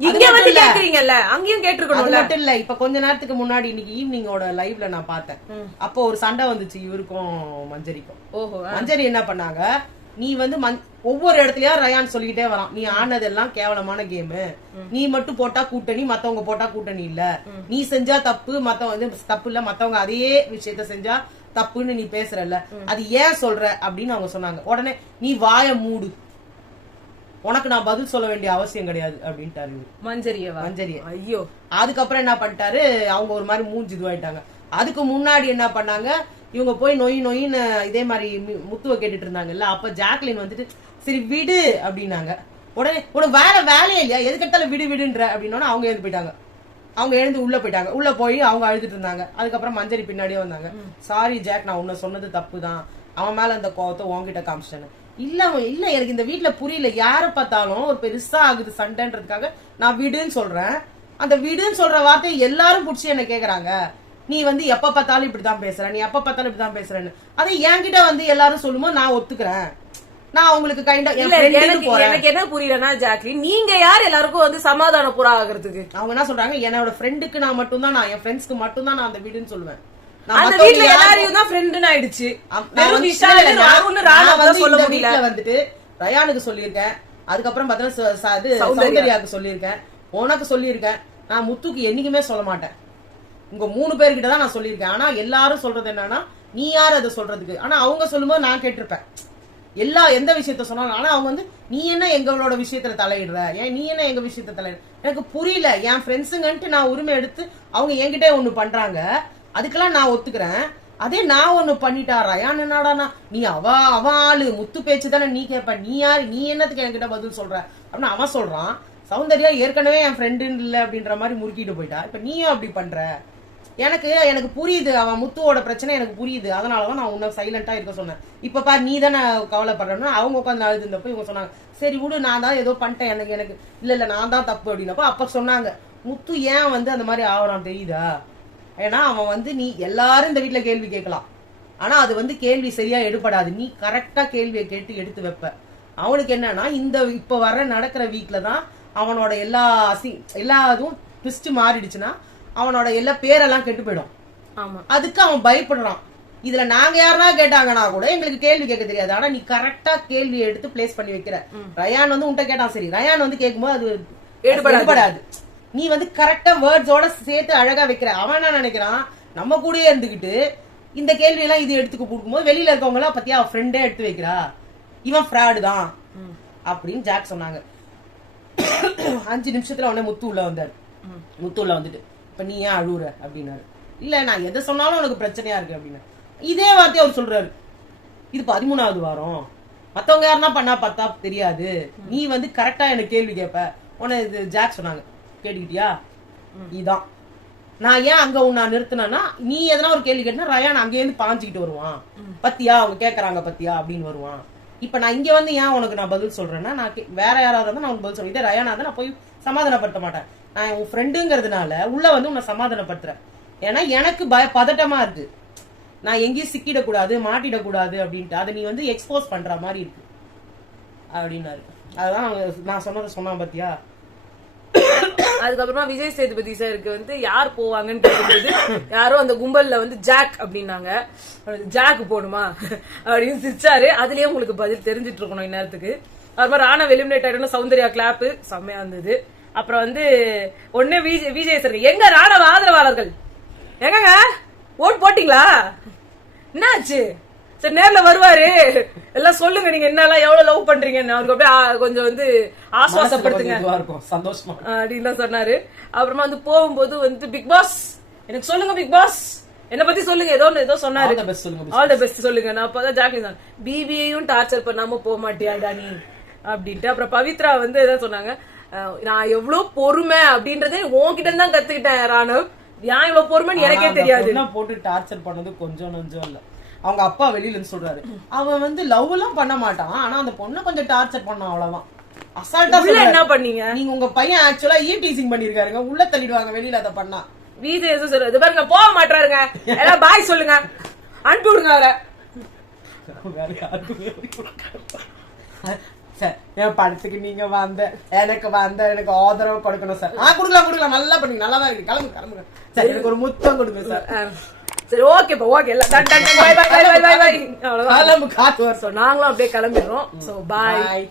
இங்க வந்து கேக்குறீங்கல்ல, அங்கேயும் கேட்டிருக்கணும். மட்டும் இல்ல, இப்ப கொஞ்ச நேரத்துக்கு முன்னாடி இன்னைக்கு ஈவினிங்கோட லைவ்ல நான் பார்த்தேன். அப்போ ஒரு சண்டை வந்துச்சு இவருக்கும் மஞ்சரிக்கும். மஞ்சரி என்ன பண்ணாங்க, நீ வந்து ஒவ்வொரு இடத்துலயா ரயான் சொல்லிக்கிட்டே வரான், நீ ஆனதெல்லாம் கேவலமான கேமு, நீ மட்டும் போட்டா கூட்டணி, மத்தவங்க போட்டா கூட்டணி இல்ல, நீ செஞ்சா தப்பு, மத்தவங்க வந்து தப்பு இல்ல, மத்தவங்க அதே விஷயத்த செஞ்சா தப்புன்னு நீ பேசுறல்ல, அது ஏன் சொல்ற அப்படின்னு அவங்க சொன்னாங்க. உடனே நீ வாய மூடு, உனக்கு நான் பதில் சொல்ல வேண்டிய அவசியம் கிடையாது அப்படின்ட்டாரு மஞ்சரிய. ஐயோ. அதுக்கப்புறம் என்ன பண்ணிட்டாரு, அவங்க ஒரு மாதிரி மூஞ்சி இதுவாயிட்டாங்க. அதுக்கு முன்னாடி என்ன பண்ணாங்க, இவங்க போய் நொயின்னு இதே மாதிரி முத்துவ கேட்டுட்டு இருந்தாங்கல்ல, அப்ப ஜாக்லின் வந்துட்டு சரி விடு அப்படின்னாங்க. உடனே உனக்கு வேலையே இல்லையா, எதுக்கு எடுத்தாலும் விடு விடுன்ற அப்படின்னா அவங்க எழுந்து போயிட்டாங்க. அவங்க எழுந்து உள்ள போயிட்டாங்க. உள்ள போய் அவங்க அழுதுட்டு இருந்தாங்க. அதுக்கப்புறம் மஞ்சரி பின்னாடியே வந்தாங்க. சாரி ஜாக், நான் உன்ன சொன்னது தப்பு தான், அவன் மேல அந்த கோவத்தை உன்கிட்ட காமிச்சிட்டேன்னு. இல்ல எனக்கு இந்த வீட்டுல புரியல, யார பார்த்தாலும் ஒரு பெருசா ஆகுது சண்டைன்றதுக்காக நான் விடுன்னு சொல்றேன். அந்த விடுன்னு சொல்ற வார்த்தை எல்லாரும் புடிச்சு என்ன கேக்குறாங்க, நீ வந்து எப்ப பார்த்தாலும் இப்படிதான் பேசுற, நீ எப்ப பார்த்தாலும் இப்படிதான் பேசுறேன்னு. அதை என்கிட்ட வந்து எல்லாரும் சொல்லும்போது நான் ஒத்துக்கிறேன். நான் உங்களுக்கு எனக்கு என்ன புரியலன்னா ஜாக்லின், நீங்க யார் எல்லாருக்கும் வந்து சமாதான புறா ஆகிறதுக்கு? அவங்க என்ன சொல்றாங்க, என்னோட ஃப்ரெண்டுக்கு நான் மட்டும்தான், நான் என் ஃப்ரெண்ட்ஸ்க்கு மட்டும்தான் நான் அந்த வீடுன்னு சொல்லுவேன். அந்த வீட்ல எல்லாரையும் தான் ஃப்ரெண்ட்னு ஆயிடுச்சு. வந்துட்டு ரயானுக்கு சொல்லியிருக்கேன், அதுக்கப்புறம் பாத்தீங்கன்னா சௌந்தர்யாவுக்கு சொல்லியிருக்கேன், உனக்கு சொல்லியிருக்கேன். நான் முத்துக்கு என்னைக்குமே சொல்ல மாட்டேன். உங்க 3 பேர்கிட்ட தான் நான் சொல்லியிருக்கேன். ஆனா எல்லாரும் சொல்றது என்னன்னா, நீ யாரு அதை சொல்றதுக்கு? ஆனா அவங்க சொல்லும்போது நான் கேட்டிருப்பேன் எந்த விஷயத்த சொன்னாலும். ஆனா அவங்க வந்து நீ என்ன எங்களோட விஷயத்துல தலையிடுற, ஏன் நீ என்ன எங்க விஷயத்த தலையிடுற, எனக்கு புரியல. என் ஃப்ரெண்ட்ஸுங்கன்ட்டு நான் உரிமை எடுத்து அவங்க என்கிட்ட ஒண்ணு பண்றாங்க, அதுக்கெல்லாம் நான் ஒத்துக்கிறேன். அதே நான் ஒண்ணு பண்ணிட்டா ரயான் என்னடானா, நீ அவ ஆளு முத்து பேச்சு தானே நீ கேட்ப, நீ யாரு, நீ என்னத்துக்கு என்கிட்ட பதில் சொல்ற அப்படின்னு அவன் சொல்றான். சௌந்தர்யா ஏற்கனவே என் ஃப்ரெண்டு இல்ல அப்படின்ற மாதிரி முறுக்கிட்டு போயிட்டா. இப்ப நீயும் அப்படி பண்ற. எனக்கு புரியுது, அவன் முத்துவோட பிரச்சனை எனக்கு புரியுது. அதனாலதான் நான் உன்ன சைலண்டா இருக்க சொன்னேன். இப்ப பாரு நீ தானே கவலைப்படுறேன்னு அவங்க உட்காந்து அழுது இருந்தப்ப இவங்க சொன்னாங்க, சரி விடு, நான் தான் ஏதோ பண்ணிட்டேன், எனக்கு இல்ல நான் தான் தப்பு அப்படின்னப்ப அப்ப சொன்னாங்க, முத்து ஏன் வந்து அந்த மாதிரி ஆவறான் தெரியுதா? ஏன்னா அவன் வந்து நீ எல்லாரும் இந்த வீட்டுல கேள்வி கேட்கலாம், ஆனா அது வந்து கேள்வி சரியா எடுபடாது. நீ கரெக்டா கேள்வியை கேட்டு எடுத்து வைப்ப. அவனுக்கு என்னன்னா இந்த இப்ப வர நடக்கிற வீக்ல தான் அவனோட எல்லா இதுவும் ட்விஸ்ட் மாறிடுச்சுன்னா அவனோட எல்லா பேரெல்லாம் கெட்டு போயிடும். அதுக்கு அவன் பயப்படுறான். இதுல நாங்க யாரா கேட்டாங்கன்னா கூட எங்களுக்கு கேள்வி கேட்க தெரியாது. ஆனா நீ கரெக்டா கேள்வியை எடுத்து பிளேஸ் பண்ணி வைக்கிற. ரயான் வந்து உன்கிட்ட கேட்டான், சரி ரயான் வந்து கேட்கும்போது அது எடுபடாது. நீ வந்து கரெக்டா வேர்ட்ஸோட சேர்த்து அழகா வைக்கிற. அவன் என்ன நினைக்கிறான், நம்ம கூடயே இருந்துகிட்டு இந்த கேள்வி எல்லாம் இது எடுத்துக்க கொடுக்கும்போது வெளியில இருக்கவங்க எல்லாம் பத்தியா ஃப்ரெண்டே எடுத்து வைக்கிறா, இவன் ஃப்ராடு தான் அப்படின்னு ஜாக் சொன்னாங்க. 5 நிமிஷத்துல உடனே முத்து உள்ள வந்தாரு. முத்து உள்ள வந்துட்டு இப்ப நீ ஏன் அழுவுற அப்படின்னாரு. இல்ல நான் எதை சொன்னாலும் உனக்கு பிரச்சனையா இருக்கு அப்படின்னா. இதே வார்த்தையை அவர் சொல்றாரு. இது 13வது வாரம், மத்தவங்க யாருன்னா பண்ணா பார்த்தா தெரியாது, நீ வந்து கரெக்டா எனக்கு கேள்வி கேட்ப. உன இது ஜாக் சொன்னாங்க, கேட்டுக்கிட்டியா? இதான் நான் ஏன் அங்க உன்னை நிறுத்தினா, நீ எதனா ஒரு கேள்வி கேட்டா ரயான் அங்கே இருந்து பாஞ்சுக்கிட்டு வருவான், பத்தியா அவங்க கேக்குறாங்க பத்தியா அப்படின்னு வருவான். இப்ப நான் இங்க வந்து ஏன் உனக்கு நான் பதில் சொல்றேன்னா, நான் வேற யாராவது இருந்தா நான் உனக்கு பதில் சொல்றேன். இதே ரயானா தான் நான் போய் சமாதானப்படுத்த மாட்டேன். நான் உன் ஃப்ரெண்டுங்கிறதுனால உள்ள வந்து உன்னை சமாதானப்படுத்துறேன். ஏன்னா எனக்கு பதட்டமா இருக்கு, நான் எங்கேயும் சிக்கிடக்கூடாது மாட்டிடக்கூடாது அப்படின்ட்டு. அதை நீ வந்து எக்ஸ்போஸ் பண்ற மாதிரி இருக்கு அப்படின்னாரு. அதுதான் நான் சொன்னதை சொன்னான் பத்தியா. அதுக்கப்புறமா விஜய் சேதுபதி சாருக்கு வந்து யார் போவாங்கன்னு கேட்கும்போது யாரும் அந்த கும்பல்ல வந்து ஜாக் அப்படின்னாங்க. ஜாக் போடுமா அப்படின்னு சிரிச்சாரு. அதுலயே உங்களுக்கு பதில் தெரிஞ்சிட்டு இருக்கணும் இந்நேரத்துக்கு. அப்புறமா ராணா எலிமினேட் ஆயிடும். சௌந்தர்யா கிளாப்பு செம்மையா இருந்தது. அப்புறம் வந்து ஒன்னே விஜய் சார், எங்க ராணவ ஆதரவாளர்கள் எங்க ஓட் போட்டீங்களா, என்னாச்சு? சரி நேர்ல வருவாரு, எல்லாம் சொல்லுங்க நீங்க என்னெல்லாம் எவ்வளவு லவ் பண்றீங்கன்னு. அவருக்கு அப்படியே கொஞ்சம் வந்து ஆஸ்வாசப்படுத்துங்க சந்தோஷமா அப்படின்னு சொன்னாரு. அப்புறமா வந்து போகும்போது வந்து பிக் பாஸ் எனக்கு சொல்லுங்க, பிக் பாஸ் என்ன பத்தி சொல்லுங்க, ஏதோ சொன்னாரு. ஆல் த பெஸ்ட் சொல்லுங்க. நான் அப்பதான் ஜாக்லின் தான், பிபிஐயும் டார்ச்சர் பண்ணாம போக மாட்டியாடா நீ அப்படின்ட்டு. அப்புறம் பவித்ரா வந்து எதாவது சொன்னாங்க, நான் எவ்வளவு பொறுமை அப்படின்றதே உன்கிட்ட தான் கத்துக்கிட்டேன் ராணவ், ஏன் இவ்வளவு பொறுமைன்னு எனக்கே தெரியாது. போட்டு டார்ச்சர் பண்ணது கொஞ்சம் நஞ்சம் இல்ல. அவங்க அப்பா வெளியில இருந்து சொல்றாரு, அவன் வந்து லவ் எல்லாம் பண்ண மாட்டான், ஆனா அந்த பொண்ணை கொஞ்சம் டார்ச்சர் பண்ணான் அவ்வளவுதான். அசால்ட்டா என்ன பண்ணீங்க நீங்க? உங்க பையன் ஆக்சுவலா டீசிங் பண்ணிருக்காருங்க, உள்ள தள்ளிடுவாங்க வெளியில அதை பண்ணா. விஜய் சொல்றது பாருங்க, போக மாட்டாருங்க, எல்லாம் பாய் சொல்லுங்க, அனுப்பி விடுங்க அவரை. சார் என் படத்துக்கு நீங்க எனக்கு ஆதரவு கொடுக்கணும் சார். கொடுக்கலாம் நல்லா பண்ணீங்க, நல்லா தான் இருக்கு, கிளம்புங்க சார், எனக்கு ஒரு முத்தம் கொடுங்க சார். சரி ஓகேப்பா, ஓகே, எல்லாம் bye bye bye bye bye bye bye. அவ்வளவுதான், காத்து வர. நாங்களும் அப்படியே கிளம்பிடுறோம். சோ பாய்.